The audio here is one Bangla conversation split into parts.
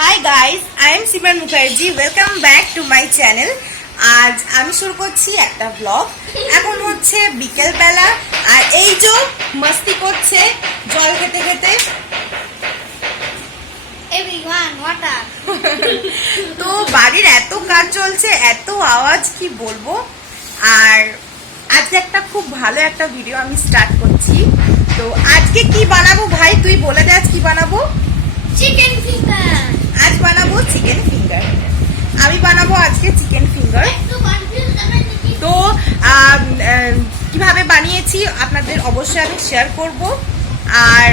Hi guys I am Simran Mukherjee welcome back to my channel আজ আমি শুরু করছি একটা ব্লগ এখন হচ্ছে বিকেল বেলা। আর এই যে মস্তি করছে জল খেতে খেতে. তো বাড়ির এত কাজ চলছে এত আওয়াজ কি বলব? আর আজকে একটা খুব ভালো একটা ভিডিও আমি স্টার্ট করছি। তো আজকে কি বানাবো ভাই? তুই বলে দে আজ কি বানাবো। Chicken finger. আজ বানাবো চিকেন ফিঙ্গার আমি বানাবো আজকে চিকেন ফিঙ্গার? তো কীভাবে বানিয়েছি আপনাদের অবশ্যই আমি শেয়ার করব। আর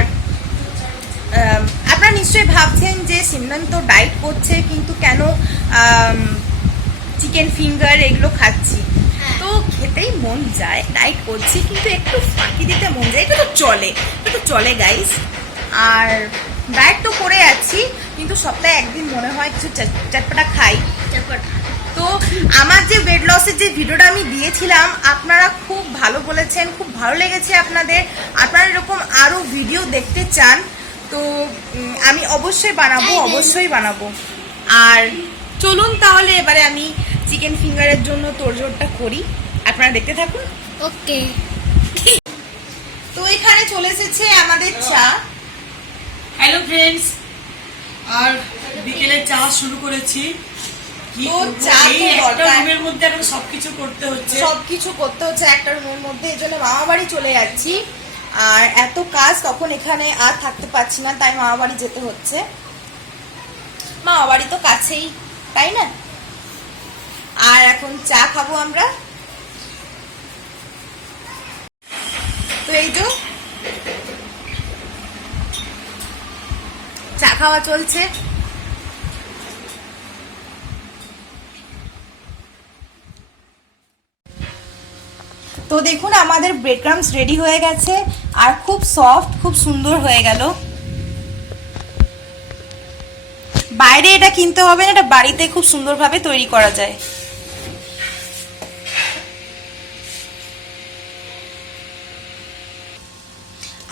আপনারা নিশ্চয়ই ভাবছেন যে সিমরান তো ডায়েট করছে কিন্তু কেন চিকেন ফিঙ্গার এগুলো খাচ্ছি? হ্যাঁ। তো খেতেই মন যায় ডায়েট করছি কিন্তু একটু ফাঁকি দিতে মন যায়। এটা তো চলে এটা তো চলে গাইস আর ডায়েট তো করে আছি কিন্তু সপ্তাহে একদিন মনে হয় কিছু চট- চটপটা খাই। চটপটা। তো আমার যে ওয়েট লসের যে ভিডিওটা আমি দিয়েছিলাম আপনারা খুব ভালো বলেছেন খুব ভালো লেগেছে আপনাদের। আপনারা এরকম আরও ভিডিও দেখতে চান তো আমি অবশ্যই বানাবো অবশ্যই বানাবো। আর চলুন তাহলে এবারে আমি চিকেন ফিঙ্গারের জন্য তোড়জোড়টা করি। আপনারা দেখতে থাকুন। ওকে। তো এখানে চলে এসেছে আমাদের চা। হ্যালো ফ্রেন্ডস আর বিকেলে চা শুরু করেছি। এখন সবকিছু করতে হচ্ছে। সবকিছু করতে হচ্ছে একটা রুমের মধ্যে এই জন্য মামা বাড়ি চলে যাচ্ছি। আর এত কাজ তখন এখানে আর থাকতে পারছি না তাই মামা বাড়ি যেতে হচ্ছে। মামা বাড়ি তো কাছেই তাই না? আর এখন চা খাব আমরা। তো এই তো চা খাওয়া চলছে। তো দেখুন, আমাদের ব্রেড ক্রামস রেডি হয়ে গেছে আর খুব সফট খুব সুন্দর হয়ে গেল। বাইরে এটা কিনতে হবে না, এটা বাড়িতে খুব সুন্দরভাবে তৈরি করা যায়।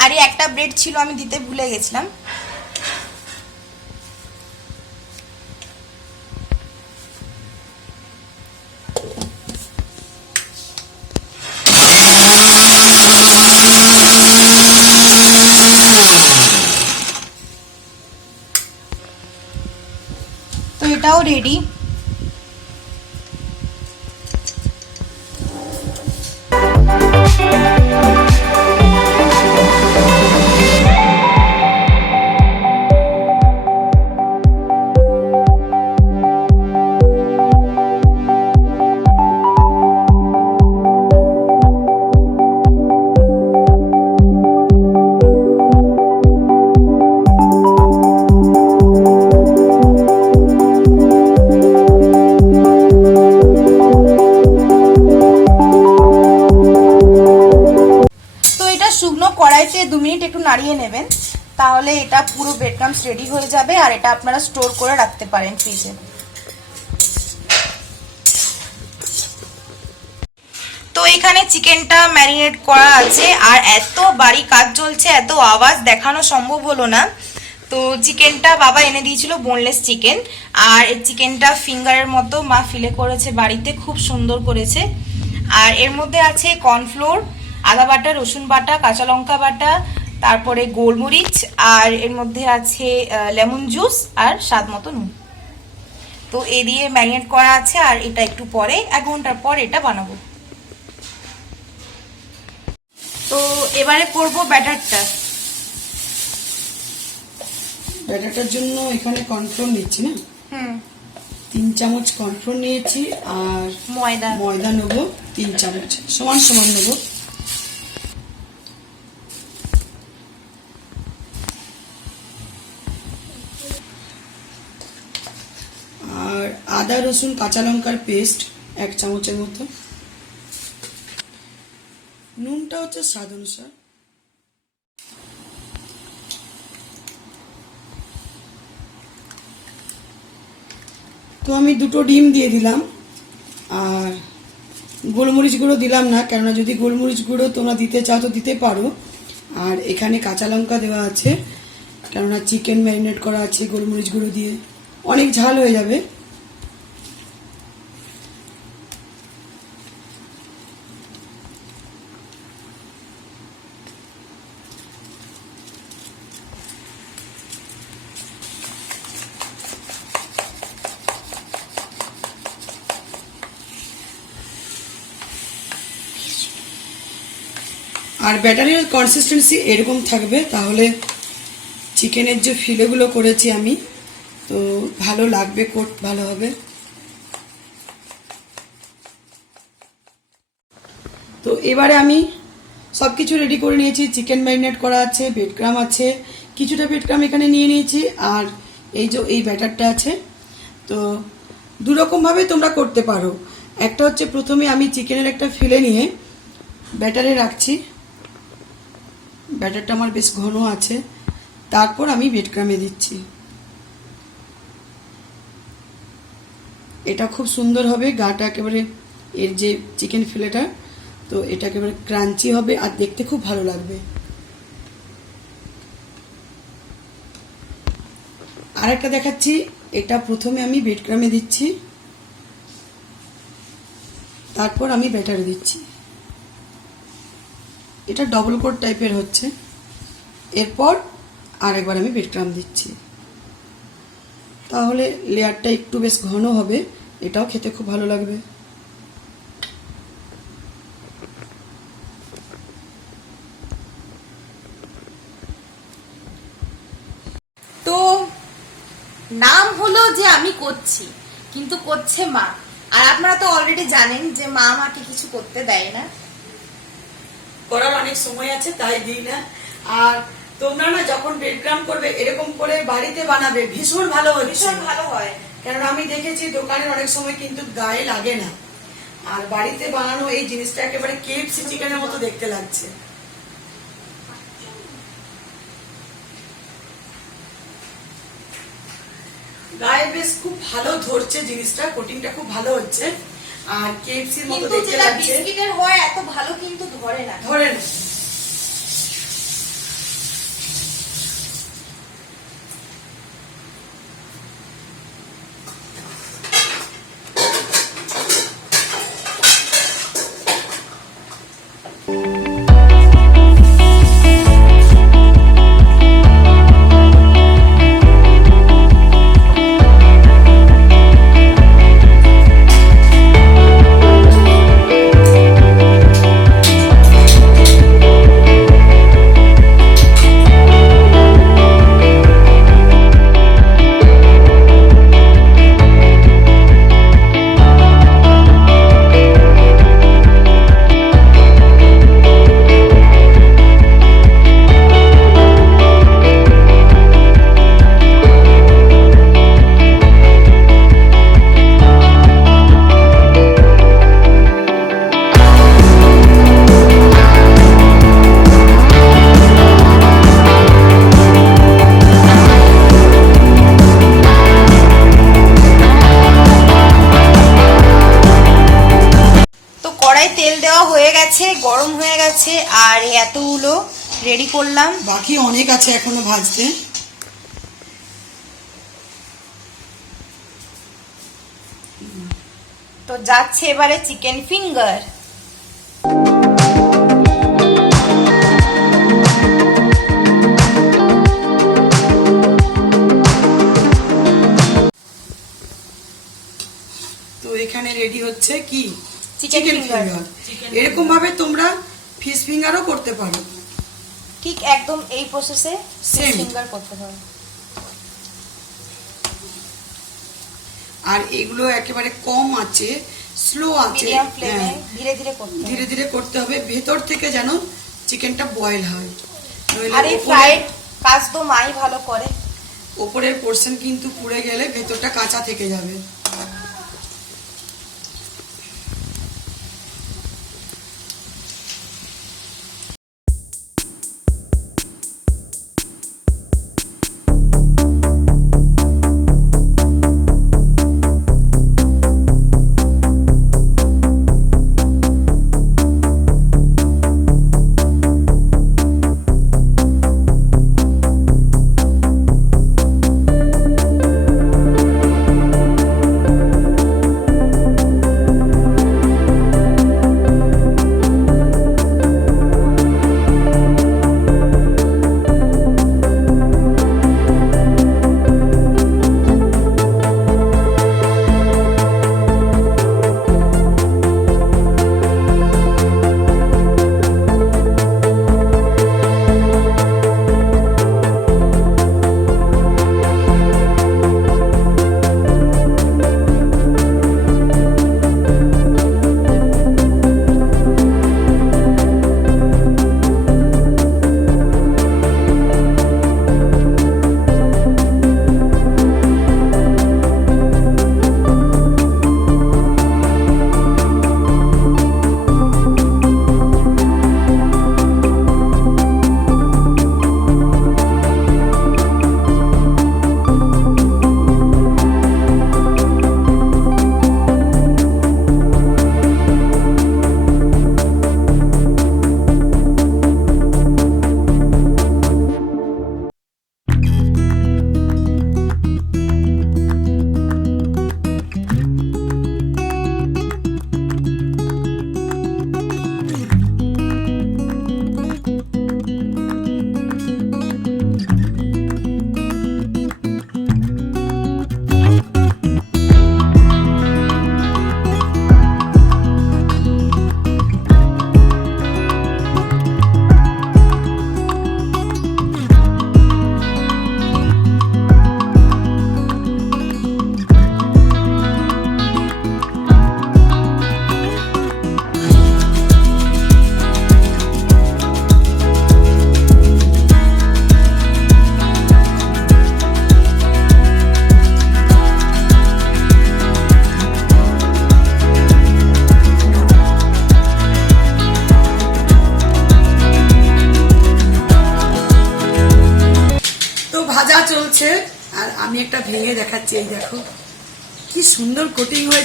আর একটা ব্রেড ছিল, আমি দিতে ভুলে গেছিলাম। তো এটাও কড়াইতে দু মিনিট একটু নাড়িয়ে নেবেন, তাহলে এটা পুরো ব্রেড ক্রামস রেডি হয়ে যাবে আর এটা আপনারা স্টোর করে রাখতে পারেন ফ্রিজে তো এখানে চিকেনটা ম্যারিনেট করা আছে আর এত বাড়ি কাজ চলছে, এত আওয়াজ দেখানো সম্ভব হলো না। তো চিকেনটা বাবা এনে দিয়েছিল বোনলেস চিকেন আর এই চিকেনটা ফিঙ্গারের মতো মা ফিলে করেছে বাড়িতে, খুব সুন্দর করেছে। আর এর মধ্যে আছে কর্নফ্লোর আদা বাটা রসুন বাটা কাঁচা লঙ্কা বাটা তারপরে গোলমরিচ আর এর মধ্যে আছে লেমন জুস আর স্বাদ মতো নুন। তো এ দিয়ে ম্যারিনেট করা আছে আর এটা একটু পরে এক ঘণ্টার পর এটা বানাবো। তো এবারে করব ব্যাটারটা। ব্যাটারটার জন্য এখানে কর্নফ্লোর নিচ্ছি না? হুম। তিন চামচ কর্নফ্লোর নিয়েছি আর ময়দা। ময়দা নেব তিন চামচ। সমান সমান নেব। রসুন, কাঁচা লঙ্কার পেস্ট এক চামচের মতো। নুনটা হচ্ছে স্বাদ অনুসার। তো আমি দুটো ডিম দিয়ে দিলাম। আর গোলমরিচ গুঁড়ো দিলাম না, কেননা যদি গোলমরিচ গুঁড়ো তোমরা দিতে চাও তো দিতে পারো। আর এখানে কাঁচা লঙ্কা দেওয়া আছে, কেননা চিকেন ম্যারিনেট করা আছে গোলমরিচ গুঁড়ো দিয়ে। অনেক ঝাল হয়ে যাবে। আর ব্যাটারির কনসিস্টেন্সি এরকম থাকবে, তাহলে চিকেনের যে ফিলেগুলো করেছি আমি, তো ভালো লাগবে, কোট ভালো হবে। তো এবারে আমি সব কিছু রেডি করে নিয়েছি চিকেন ম্যারিনেট করা আছে বেডক্রাম আছে, কিছুটা বেডক্রাম এখানে নিয়ে নিয়েছি, আর এই যে, এই ব্যাটারটা আছে। তো দুরকমভাবে তোমরা করতে পারো। একটা হচ্ছে প্রথমে আমি চিকেনের একটা ফিলে নিয়ে ব্যাটারে রাখছি। ব্যাটারটা আমার বেশ ঘন আছে। তারপর আমি বেডক্রামে দিচ্ছি। এটা খুব সুন্দর হবে, গাটা একেবারে এর যে চিকেন ফিলেটা, তো এটা একেবারে ক্রাঞ্চি হবে আর দেখতে খুব ভালো লাগবে। আরেকটা দেখাচ্ছি, এটা প্রথমে আমি বেডক্রামে দিচ্ছি। তারপর আমি ব্যাটারে দিচ্ছি। এটা ডবল কোট টাইপের হচ্ছে। এরপর আরেকবার আমি বেডক্রাম দিচ্ছি। তাহলে লেয়ারটা একটু বেশ ঘন হবে, এটাও খেতে খুব ভালো লাগবে। তো, নাম হলো যে আমি করছি, কিন্তু করছে মা। আর আপনারা তো অলরেডি জানেন যে মা আমাকে কিছু করতে দেয় না। করার অনেক সময় আছে তাই দিই না। আর তোমরা না যখন বেডগ্রাম করবে এরকম করে বাড়িতে বানাবে ভীষণ ভালো হচ্ছে ভীষণ ভালো হয়। কারণ আমি দেখেছি দোকানের অনেক সময় কিন্তু গায়ে লাগে না। আর বাড়িতে বানানো এই জিনিসটা একেবারে কেএফসি চিকেনের মতো দেখতে লাগছে। গায়ে বেশ খুব ভালো ধরছে জিনিসটা কোটিংটা খুব ভালো হচ্ছে। আর কেএফসির মতো কিন্তু দেখতে যেটা লাগছে। বিস্কিটের হয় এত ভালো কিন্তু ধরে না। ধরে না। রেডি করলাম। বাকি অনেক আছে এখনও ভাজতে। তো যাচ্ছে এবারে চিকেন ফিঙ্গার তো এখানে রেডি হচ্ছে কি? Chicken finger. এরকম ভাবে তোমরা ফিশ ফিঙ্গারও করতে পারো। ঠিক একদম এই প্রসেসে. ফিঙ্গার করতে হবে আর এগুলো একেবারে কম আছে স্লো আছে হ্যাঁ, ধীরে ধীরে করতে হবে ধীরে ধীরে করতে হবে ভেতর থেকে যেন চিকেনটা বয়েল হয়। আর এই ফ্রাইড কাজ তো মাই ভালো করে। ওপরের পোর্শন কিন্তু পুড়ে গেলে ভেতরটা কাঁচা থেকে যাবে।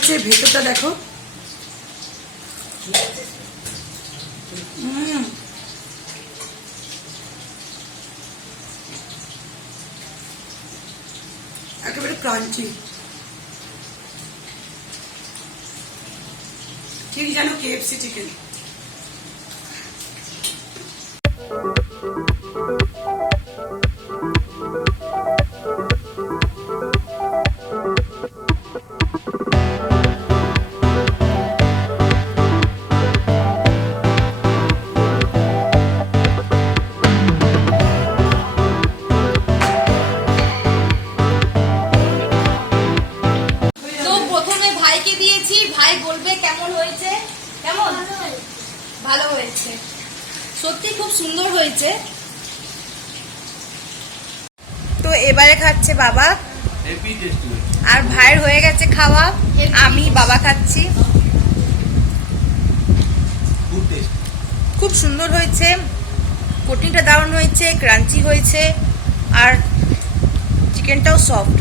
হয়েছে ভেতরটা দেখো। উম। একেবারে ক্রাঞ্চি। ঠিক যেন কেএফসি চিকেন ভাইয়ের হয়ে গেছে খাওয়া আমি বাবা খাচ্ছি। খুব সুন্দর হয়েছে কোটিংটা দারুণ হয়েছে ক্রাঞ্চি হয়েছে আর চিকেনটাও সফট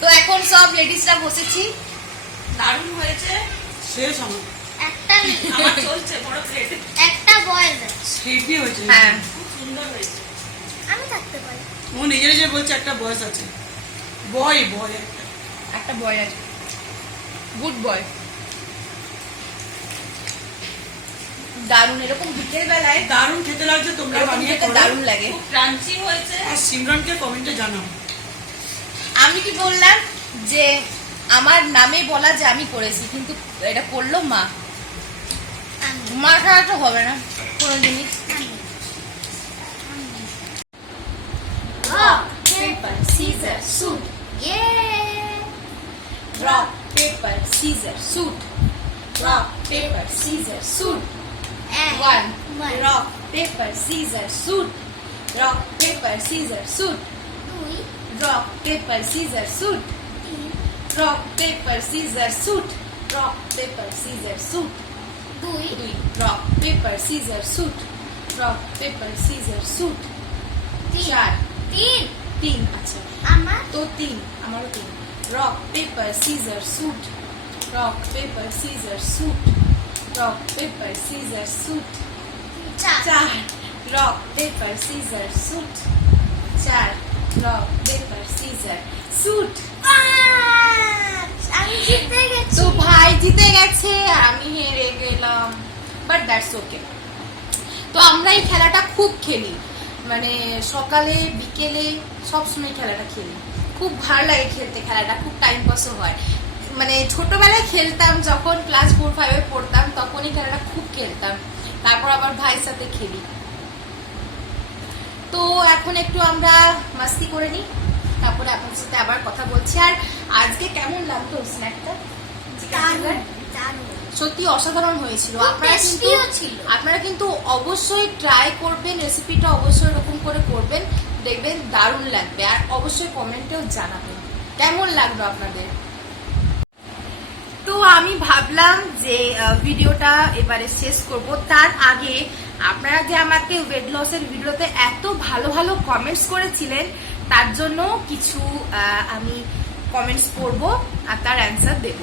তো এখন সব লেডিসরা বসেছি। দারুণ হয়েছে। শেষ আমার একটা আমার চলছে বড় প্লেট একটা বয়েল হেভি হয়েছে। হ্যাঁ। খুব সুন্দর হয়েছে। আমি থাকতে পারি। ও নিজে নিজে বলছে একটা বয়স আছে। বয় বয়। একটা একটা বয় আছে। গুড বয় দারুণ এরকম বিকেল বেলায় দারুণ খেতে লাগছে তোমরা বানিয়ে। দারুণ লাগে। ক্রাঞ্চি হয়েছে। আর সিমরনকে কমেন্টে জানাও। আমি কি বললাম যে আমার নামে বলা যে আমি করেছি কিন্তু এটা করল মা। মা ছাড়া তো হবে না কোনো জিনিস। Rock, paper, scissor, shoot. Yeah! Rock, paper, scissor, shoot. Rock, paper, scissor, shoot. And One. one. Rock, paper, scissor, shoot. Rock, paper, scissor, shoot. দুই Rock, paper, scissor, shoot. তিন Rock, paper, scissor, shoot. Rock, paper, scissor, shoot. দুই দুই rock paper scissor shoot rock paper scissor shoot তিন চার তিন তিন আচ্ছা আমার তো তিন আমারও তিন rock paper scissor shoot rock paper scissor shoot rock paper scissor shoot চার rock paper scissor shoot চার paper scissor shoot পাঁচ আমি জিতে গেছি তো ভাই জিতে গেছে আর আমি হেরে গেলাম বাট দ্যাটস ওকে তো আমরা এই খেলাটা খুব খেলি মানে সকালে বিকেলে সব সময় খেলাটা খেলি। খুব ভালো লাগে খেলতে খেলাটা খুব টাইম পাসও হয়। মানে ছোটবেলায় খেলতাম যখন ক্লাস ফোর ফাইভে পড়তাম তখনই খেলাটা খুব খেলতাম। তারপর আবার ভাইয়ের সাথে খেলি। তো এখন একটু আমরা মাস্তি করে নিই। তারপরে আপনার সাথে আবার কথা বলছি। আর আজকে কেমন লাগতো স্ন্যাকটা সত্যি অসাধারণ হয়েছিল। আপনারা কিন্তু আপনারা কিন্তু অবশ্যই ট্রাই করবেন রেসিপিটা অবশ্যই এরকম করে করবেন। দেখবেন দারুণ লাগবে। আর অবশ্যই কমেন্টেও জানাবেন। কেমন লাগল আপনাদের? তো আমি ভাবলাম যে ভিডিওটা এবারে শেষ করব। তার আগে আপনারা যে আমাকে ওয়েট লসের ভিডিওতে এত ভালো ভালো কমেন্টস করেছিলেন, তার জন্য কিছু আমি কমেন্টস করব আর তার অ্যান্সার দেব।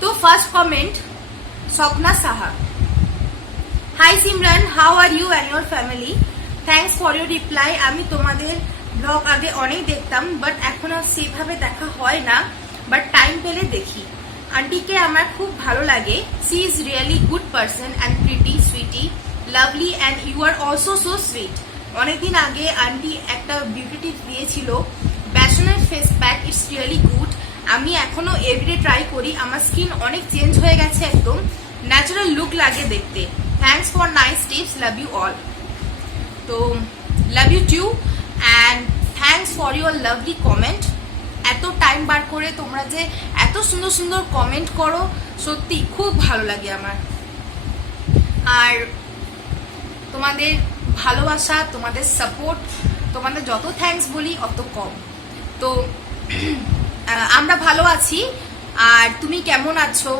তো first comment Swapna Saha. Hi Simran how are you and your family thanks for your reply আমি তোমাদের ব্লগ আগে অনেক দেখতাম বাট এখন আর সেভাবে দেখা হয় না বাট টাইম পেলে দেখি। আন্টিকে আমার খুব ভালো লাগে। She is really good person and pretty sweetie lovely and you are also so sweet অনেকদিন আগে আন্টি একটা বিউটি টিপ দিয়েছিল। ব্যাশনের face pack it's really good আমি এখনও এভরিডে ট্রাই করি। আমার স্কিন অনেক চেঞ্জ হয়ে গেছে একদম। ন্যাচারাল লুক লাগে দেখতে। Thanks for nice tips love you all তো love you too and thanks for your lovely comment এত টাইম বার করে তোমরা যে এত সুন্দর সুন্দর কমেন্ট করো, সত্যি খুব ভালো লাগে আমার। আর তোমাদের ভালোবাসা, তোমাদের সাপোর্ট তোমাদের যত থ্যাঙ্কস বলি অত কম। তো আমরা ভালো আছি। আর তুমি কেমন আছো?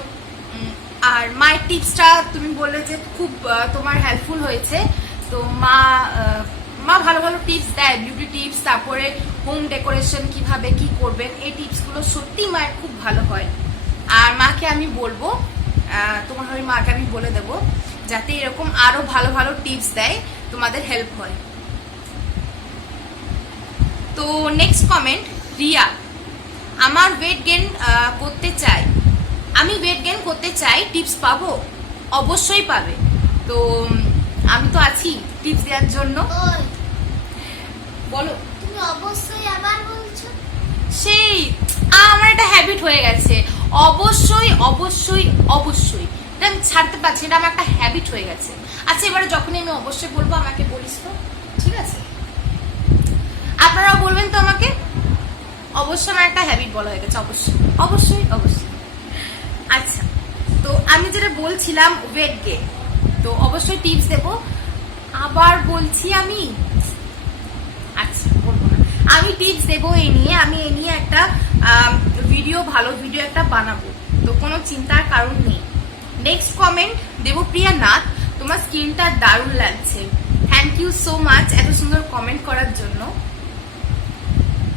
আর মায়ের টিপসটা তুমি বললে যে খুব তোমার হেল্পফুল হয়েছে। তো মা মা ভালো ভালো টিপস দেয় বিউটি টিপস তারপরে হোম ডেকোরেশন কীভাবে কি করবেন, এই টিপসগুলো সত্যি মায়ের খুব ভালো হয়। আর মাকে আমি বলব তোমার ওই মাকে আমি বলে দেবো, যাতে এরকম আরও ভালো ভালো টিপস দেয়, তোমাদের হেল্প হয়। তো নেক্সট কমেন্ট রিয়া, আমার ওয়েট গেন করতে চাই। আমি ওয়েট গেন করতে চাই টিপস পাবো? অবশ্যই পাবে। তো আমি তো আছি টিপস দেওয়ার জন্য। বলো। তুমি অবশ্যই আবার বলছো। সেই আমার একটা হ্যাবিট হয়ে গেছে। অবশ্যই অবশ্যই অবশ্যই। এটা আমি ছাড়তে পারছি এটা আমার একটা হ্যাবিট হয়ে গেছে। আচ্ছা এবারে যখনই আমি অবশ্যই বলব আমাকে বলিস তো। ঠিক আছে? আপনারাও বলবেন তো আমাকে? অবশ্যই আমার একটা হ্যাবিট বলা হয়ে গেছে অবশ্যই। অবশ্যই অবশ্যই। আচ্ছা তো আমি যেটা বলছিলাম ওয়েট গেন তো অবশ্যই টিপস দেবো। আবার বলছি আমি আচ্ছা বলব না। আমি টিপস দেবো এই নিয়ে, আমি এই নিয়ে একটা ভিডিও ভালো ভিডিও একটা বানাবো। তো কোনো চিন্তার কারণ নেই। নেক্সট কমেন্ট দেবপ্রিয়া নাথ তোমার স্কিনটা দারুণ লাগছে। থ্যাংক ইউ সো মাচ এত সুন্দর কমেন্ট করার জন্য।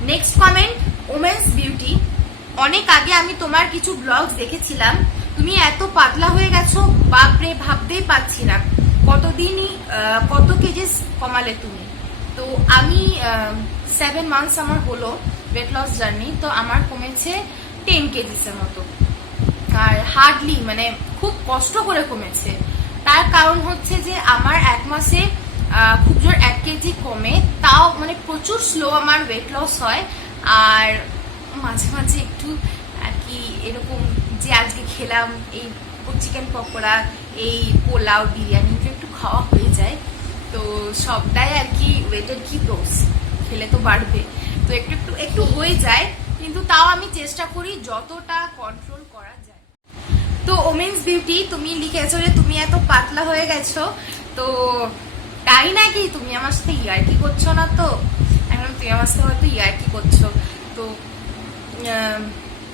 নেক্সট কমেন্ট ওমেন্স বিউটি অনেক আগে আমি তোমার কিছু ব্লগস দেখেছিলাম। তুমি এত পাতলা হয়ে গেছো, বাপরে, ভাবতেই পারছি না। কতদিনই কত কেজিস কমালে তুমি? তো আমি সেভেন মান্থস আমার হলো ওয়েট লস জার্নি তো আমার কমেছে টেন কেজিসের মতো। আর হার্ডলি মানে খুব কষ্ট করে কমেছে। তার কারণ হচ্ছে যে আমার এক মাসে খুব জোর এক কেজি কমে, তাও মানে প্রচুর স্লো আমার ওয়েট লস হয়। আর মাঝে মাঝে একটু আর কি এরকম যে আজকে খেলাম, এই চিকেন পকোড়া, এই পোলাও, বিরিয়ানি, একটু খাওয়া হয়ে যায়। তো সবটাই আর কি ওয়েটের কি দোষ খেলে তো বাড়বে। তো একটু একটু একটু হয়ে যায়, কিন্তু তাও আমি চেষ্টা করি যতটা কন্ট্রোল করা যায়। তো ওমেন্স বিউটি, তুমি লিখেছো যে তুমি এত পাতলা হয়ে গেছো, তো তাই নাকি তুমি আমার সাথে ইয়ার্কি করছ না তো? এখন তুমি আমার সাথে হয়তো ইয়ার্কি করছ। তো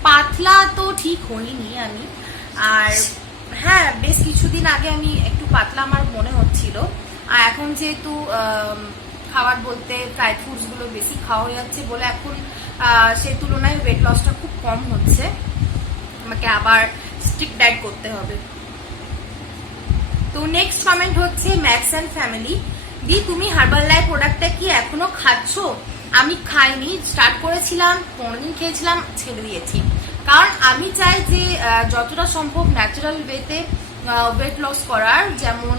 পাতলা তো ঠিক হইনি আমি। আর হ্যাঁ বেশ কিছুদিন আগে আমি একটু পাতলা আমার মনে হচ্ছিল। আর এখন যেহেতু খাবার বলতে ফ্রাইড ফুডসগুলো বেশি খাওয়া হয়ে যাচ্ছে বলে এখন সে তুলনায় ওয়েট লসটা খুব কম হচ্ছে। আমাকে আবার স্ট্রিক্ট ডায়েট করতে হবে। তো নেক্সট কমেন্ট হচ্ছে ম্যাক্স অ্যান্ড ফ্যামিলি দি, তুমি হার্বাল লাইফ প্রোডাক্টটা কি এখনও খাচ্ছ? আমি খাইনি স্টার্ট করেছিলাম পনেরো দিন খেয়েছিলাম, ছেড়ে দিয়েছি। কারণ আমি চাই যে যতটা সম্ভব ন্যাচারাল ওয়েতে ওয়েট লস করার, যেমন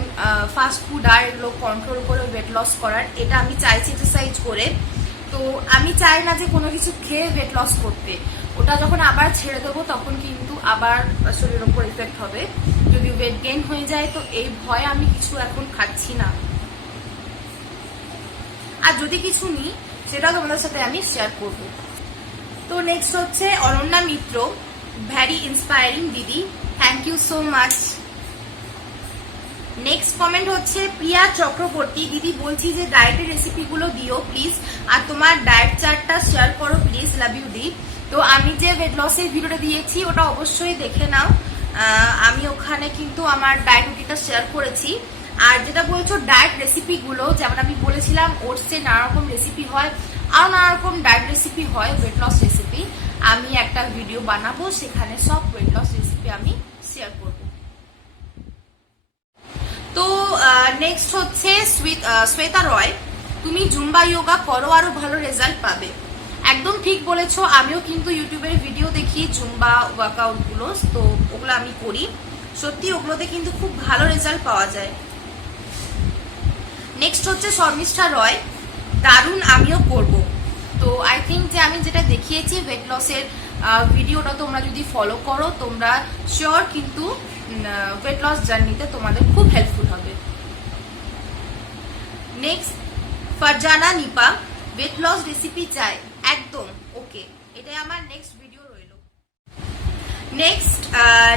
ফাস্ট ফুড আর এগুলো কন্ট্রোল করে ওয়েট লস করার, এটা আমি চাইছি এক্সারসাইজ করে। তো আমি চাই না যে কোনো কিছু খেয়ে ওয়েট লস করতে। ওটা যখন আবার ছেড়ে দেবো, তখন কিন্তু আবার শরীরের ওপর ইফেক্ট হবে। যদি ওয়েট গেইন হয়ে যায়, তো এই ভয়ে আমি কিছু এখন খাচ্ছি না। আর যদি কিছু নিই সেটাও তোমাদের সাথে আমি শেয়ার করব। তো নেক্সট হচ্ছে অনন্যা মিত্র ভ্যারি ইন্সপায়ারিং দিদি thank you so much next comment হচ্ছে, প্রিয়া চক্রবর্তী, দিদি বলছি যে ডায়েটের রেসিপিগুলো দিও প্লিজ আর তোমার ডায়েট চার্টটা শেয়ার করো প্লিজ লাভ ইউ দি তো আমি যে ওয়েট লসের ভিডিওটা দিয়েছি, ওটা অবশ্যই দেখে নাও। আমি ওখানে কিন্তু আমার ডায়েট রুটিনটা শেয়ার করেছি। আর যেটা বলছো ডায়েট রেসিপিগুলো যেমন আমি বলেছিলাম ওটসে নানা রকম রেসিপি হয় আর নানা রকম ডায়েট রেসিপি হয় ওয়েট লস রেসিপি আমি একটা ভিডিও বানাবো, সেখানে সব ওয়েট লস রেসিপি আমি শেয়ার করব। তো নেক্সট হচ্ছে শ্বেতা রয়। তুমি জুম্বা যোগা করো আরও ভালো রেজাল্ট পাবে। একদম ঠিক বলেছ, আমিও কিন্তু ইউটিউবের ভিডিও দেখি, জুম্বা ওয়ার্কআউটগুলো, তো ওগুলো আমি করি। সত্যি ওগুলোতে কিন্তু খুব ভালো রেজাল্ট পাওয়া যায়। নেক্সট হচ্ছে শর্মিষ্ঠা রয়। দারুণ আমিও করব। তো আই থিঙ্ক যে আমি যেটা দেখিয়েছি ওয়েট লসের ভিডিওটা তোমরা যদি ফলো করো, তোমরা শিওর কিন্তু ওয়েট লস জার্নিতে তোমাদের খুব হেল্পফুল হবে। Next Farzana Nipa weight loss recipe চাই। একদম ওকে এটাই আমার নেক্সট ভিডিও রইল। নেক্সট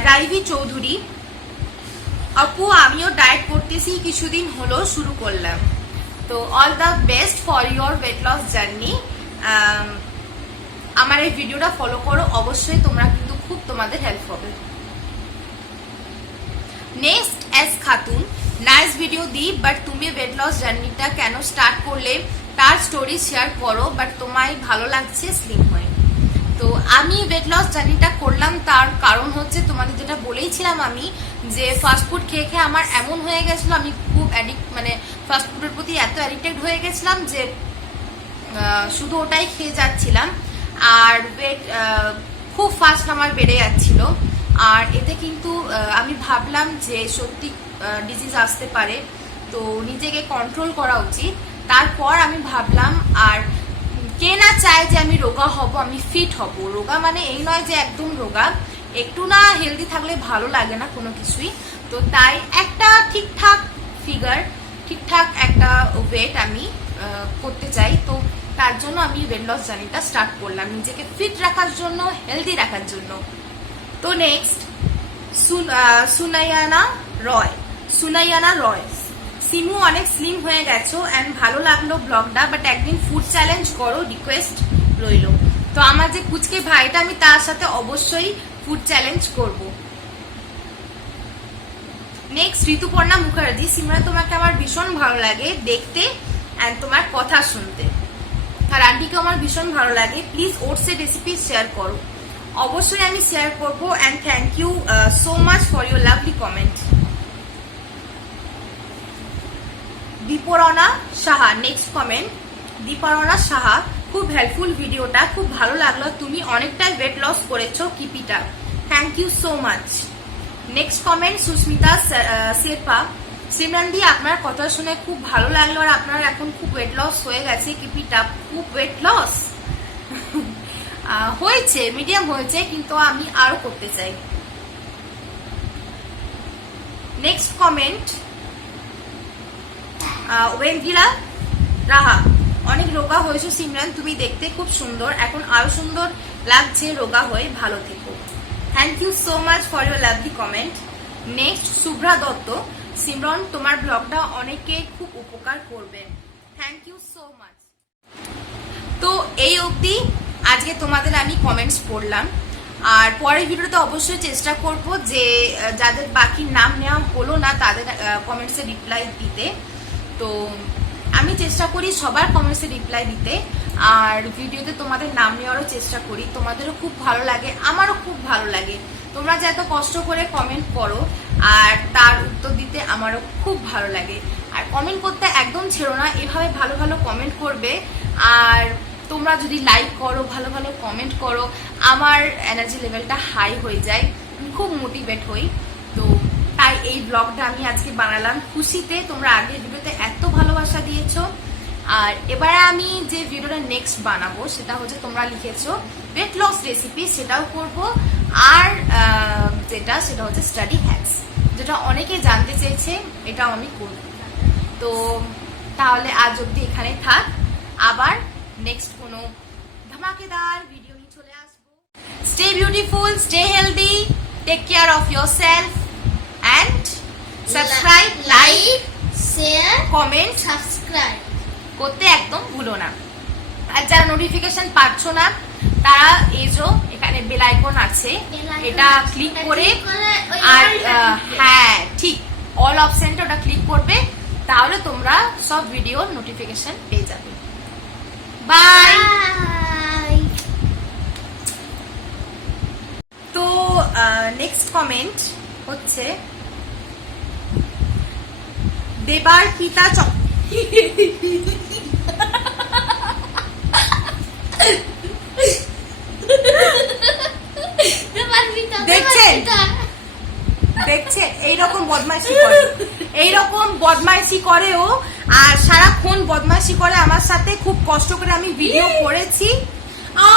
রাইভি চৌধুরী আপু, আমিও ডায়েট করতেছি, কিছুদিন হলো শুরু করলাম। তো all the best for your weight loss journey আমার এই ভিডিওটা ফলো করো, অবশ্যই তোমরা কিন্তু খুব তোমাদের হেল্প হবে। Next S Khatun nice video দিই বাট তুমি ওয়েট লস জার্নিটা কেন স্টার্ট করলে, তার স্টোরি শেয়ার করো বাট তোমায় ভালো লাগছে স্লিম হয়ে। তো আমি ওয়েট লস জার্নিটা করলাম, তার কারণ হচ্ছে তোমাদের যেটা বলেইছিলাম আমি যে ফাস্ট ফুড খেয়ে খেয়ে আমার এমন হয়ে গেছিল, আমি খুব অ্যাডিক্ট মানে ফাস্ট ফুডের প্রতি এত অ্যাডিক্টেড হয়ে গেছিলাম যে শুধু ওটাই খেয়ে যাচ্ছিলাম। আর ওয়েট খুব ফাস্ট আমার বেড়ে যাচ্ছিল। আর এতে কিন্তু আমি ভাবলাম যে সত্যি ডিজিজ আসতে পারে। তো নিজেকে কন্ট্রোল করা উচিত। তারপর আমি ভাবলাম, আর কে না চায় যে আমি রোগা হব, আমি ফিট হব। রোগা মানে এই নয় যে একদম রোগা। একটু না হেলদি থাকলে ভালো লাগে না কোনো কিছুই। তো তাই একটা ঠিকঠাক ফিগার ঠিকঠাক একটা ওয়েট আমি করতে চাই। তো তার জন্য আমি ওয়েট লস জার্নিটা স্টার্ট করলাম, নিজেকে ফিট রাখার জন্য হেলদি রাখার জন্য। তো নেক্সট সুনাইয়ানা রয় সুনাইয়ানা রয়। সিমু অনেক স্লিম হয়ে গেছো অ্যান্ড ভালো লাগল ব্লগটা বাট একদিন ফুড চ্যালেঞ্জ করো রিকোয়েস্ট রইল। তো আমার যে কুচকে ভাইটা আমি তার সাথে অবশ্যই ফুড চ্যালেঞ্জ করব। নেক্সট ঋতুপর্ণা মুখার্জি, সিমরা তোমাকে আমার ভীষণ ভালো লাগে দেখতে অ্যান্ড তোমার কথা শুনতে। আর আন্টিকে আমার ভীষণ ভালো লাগে। প্লিজ ওটসের রেসিপি শেয়ার করো। অবশ্যই আমি শেয়ার করব and thank you so much for your lovely comment Diparna Saha next comment Diparna Saha খুব হেল্পফুল ভিডিওটা, খুব ভালো লাগল। তুমি অনেকটাই ওয়েট লস করেছ কিপিটা। Thank you so much next comment Susmita Sherpa. Simran দি, আপনার কথা শুনে খুব ভালো লাগল আর আপনার এখন খুব ওয়েট লস হয়ে গেছে কিপিটা। খুব ওয়েট লস হয়েছে মিডিয়াম হয়েছে, কিন্তু আমি আরও করতে চাই। নেক্সট কমেন্ট ওয়েঙ্গিলা রাহা। অনেক রোগা হয়েছো সিমরান, তুমি দেখতে খুব সুন্দর। এখন আরও সুন্দর লাগছে রোগা হয়ে ভালো থেকো। Thank you so much for your lovely comment next Shubhra Dutta Simran, তোমার ব্লগটা অনেকে খুব উপকার করবে। থ্যাংক ইউ সো মাচ তো এই অবধি আজকে তোমাদের আমি কমেন্টস পড়লাম। আর পরের ভিডিওতে অবশ্যই চেষ্টা করব যে, যাদের বাকি নাম নেওয়া হলো না, তাদের কমেন্টসে রিপ্লাই দিতে। তো আমি চেষ্টা করি সবার কমেন্টসে রিপ্লাই দিতে, আর ভিডিওতে তোমাদের নাম নেওয়ারও চেষ্টা করি। তোমাদেরও খুব ভালো লাগে, আমারও খুব ভালো লাগে। তোমরা যে এত কষ্ট করে কমেন্ট করো, আর তার উত্তর দিতে আমারও খুব ভালো লাগে। আর কমেন্ট করতে একদম ছেড়ো না, এভাবে ভালো ভালো কমেন্ট করবে। আর তোমরা যদি লাইক করো, ভালো ভালো কমেন্ট করো, আমার এনার্জি লেভেলটা হাই হয়ে যায়। খুব মোটিভেট হই। তো তাই এই ব্লগটা আমি আজকে বানালাম। খুশিতে তোমরা আগের ভিডিওতে এত ভালোবাসা দিয়েছ। আর এবারে আমি যে ভিডিওটা নেক্সট বানাবো, সেটা হচ্ছে তোমরা লিখেছো ওয়েট লস রেসিপি সেটাও করব। আর যেটা, সেটা হচ্ছে স্টাডি হ্যাক্স যেটা অনেকে জানতে চেয়েছে, এটাও আমি করব। তো তাহলে আজ অব্দি এখানে থাক। আবার নেক্সট কোনো ধামাকেদার ভিডিও নিয়ে চলে আসব। Stay beautiful stay healthy take care of yourself and subscribe like share comment subscribe করতে একদম ভুলো না। আর যারা নোটিফিকেশন পাচ্ছ না তারা এই যে এখানে বেল আইকন আছে এটা ক্লিক করে আর। হ্যাঁ ঠিক অল অপশনটা ওটা ক্লিক করবে তাহলে তোমরা সব ভিডিওর নোটিফিকেশন পেয়ে যাবে। বাই তো নেক্সট কমেন্ট হচ্ছে দেবার পিতা চক দেখছেন? দেখছে এইরকম বদমাইশি করে। এইরকম বদমাইশি করে ও আর সারাক্ষণ বদমাইশি করে আমার সাথে খুব কষ্ট করে আমি ভিডিও করেছি। আ!